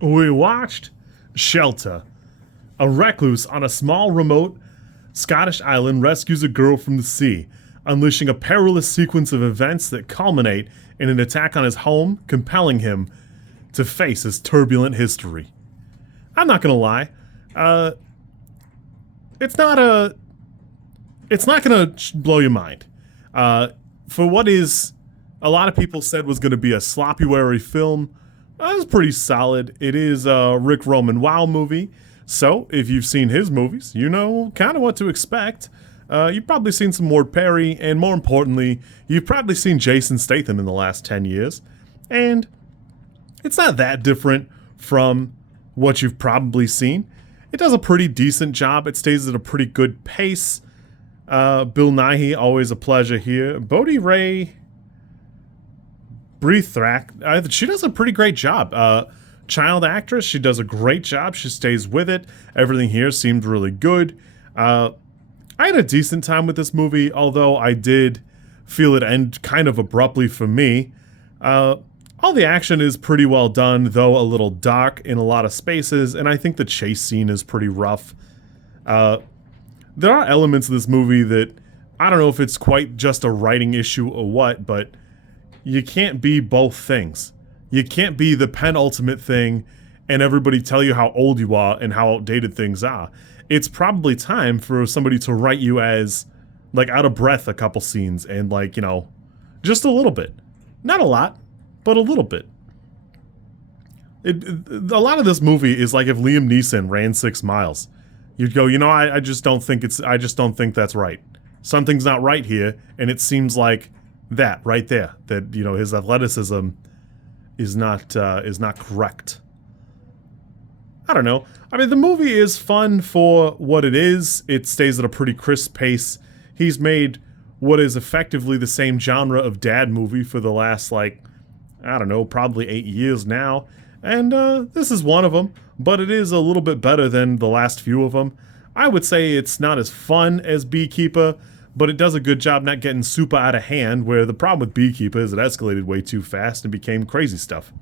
We watched Shelter. A recluse on a small, remote Scottish island rescues a girl from the sea, unleashing a perilous sequence of events that culminate in an attack on his home, compelling him to face his turbulent history. I'm not gonna lie, uh, it's not a, it's not gonna blow your mind. For what is, a lot of people said was gonna be a sloppy, wary film, it was pretty solid. It is a Ric Roman Waugh movie. So, if you've seen his movies, you know kind of what to expect. You've probably seen some more Parry, and more importantly, you've probably seen Jason Statham in the last 10 years. And it's not that different from what you've probably seen. It does a pretty decent job. It stays at a pretty good pace. Bill Nighy, always a pleasure here. Bodhi Rae Breathnach, she does a pretty great job. Child actress, she does a great job. She stays with it. Everything here seemed really good. I had a decent time with this movie, although I did feel it end kind of abruptly for me. All the action is pretty well done, though a little dark in a lot of spaces, and I think the chase scene is pretty rough. There are elements of this movie that, I don't know if it's quite just a writing issue or what, but you can't be both things. You can't be the penultimate thing and everybody tell you how old you are and how outdated things are. It's probably time for somebody to write you as, like, out of breath a couple scenes and, like, you know, just a little bit. Not a lot, but a little bit. A lot of this movie is like if Liam Neeson ran 6 miles. You'd go, you know, I just don't think that's right. Something's not right here, and it seems like that right there, that, you know, his athleticism is not correct. I don't know. I mean, the movie is fun for what it is. It stays at a pretty crisp pace. He's made what is effectively the same genre of dad movie for the last, like, I don't know, probably 8 years now. And this is one of them, but it is a little bit better than the last few of them. I would say it's not as fun as Beekeeper, but it does a good job not getting super out of hand, where the problem with Beekeeper is it escalated way too fast and became crazy stuff.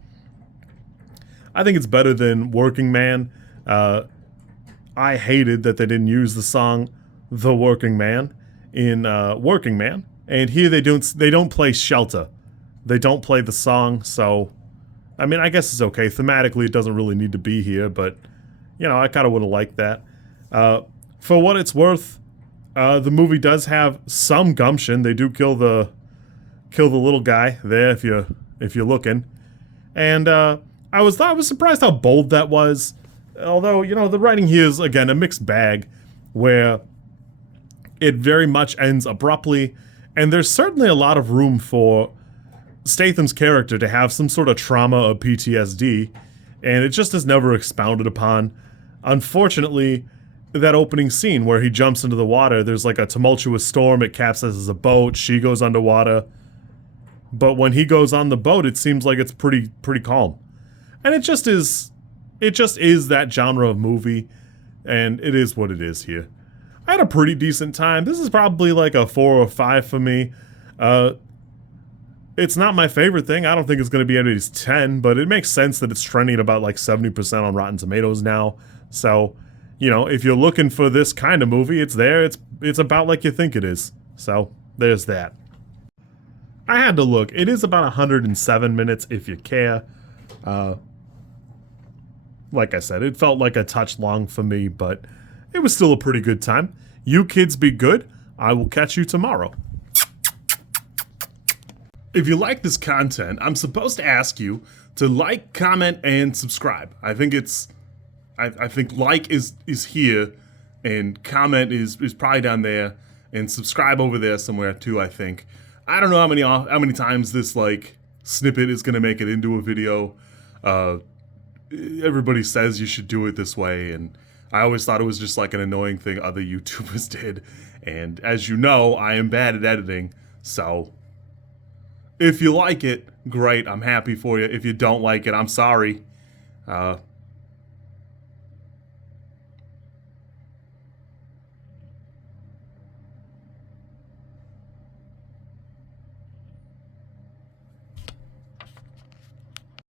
I think it's better than Working Man. I hated that they didn't use the song The Working Man in Working Man, and here they don't play Shelter. They don't play the song, so I mean, I guess it's okay. Thematically, it doesn't really need to be here, but you know, I kind of would have liked that. For what it's worth, the movie does have some gumption. They do kill the little guy there if you're looking, and I was surprised how bold that was. Although, you know, the writing here is again a mixed bag, where it very much ends abruptly, and there's certainly a lot of room for Statham's character to have some sort of trauma or PTSD, and it just is never expounded upon. Unfortunately, that opening scene where he jumps into the water, there's like a tumultuous storm, it capsizes a boat, she goes underwater. But when he goes on the boat, it seems like it's pretty calm. And it just is that genre of movie, and it is what it is here. I had a pretty decent time. This is probably like a 4 or 5 for me. It's not my favorite thing. I don't think it's going to be anybody's 10, but it makes sense that it's trending at about like 70% on Rotten Tomatoes now. So, you know, if you're looking for this kind of movie, it's there. It's about like you think it is. So, there's that. I had to look. It is about 107 minutes if you care. Like I said, it felt like a touch long for me, but it was still a pretty good time. You kids be good. I will catch you tomorrow. If you like this content, I'm supposed to ask you to like, comment, and subscribe. I think like is here, and comment is probably down there, and subscribe over there somewhere too, I think. I don't know how many times this like snippet is gonna make it into a video. Everybody says you should do it this way, and I always thought it was just like an annoying thing other YouTubers did. And as you know, I am bad at editing, so if you like it, great, I'm happy for you. If you don't like it, I'm sorry.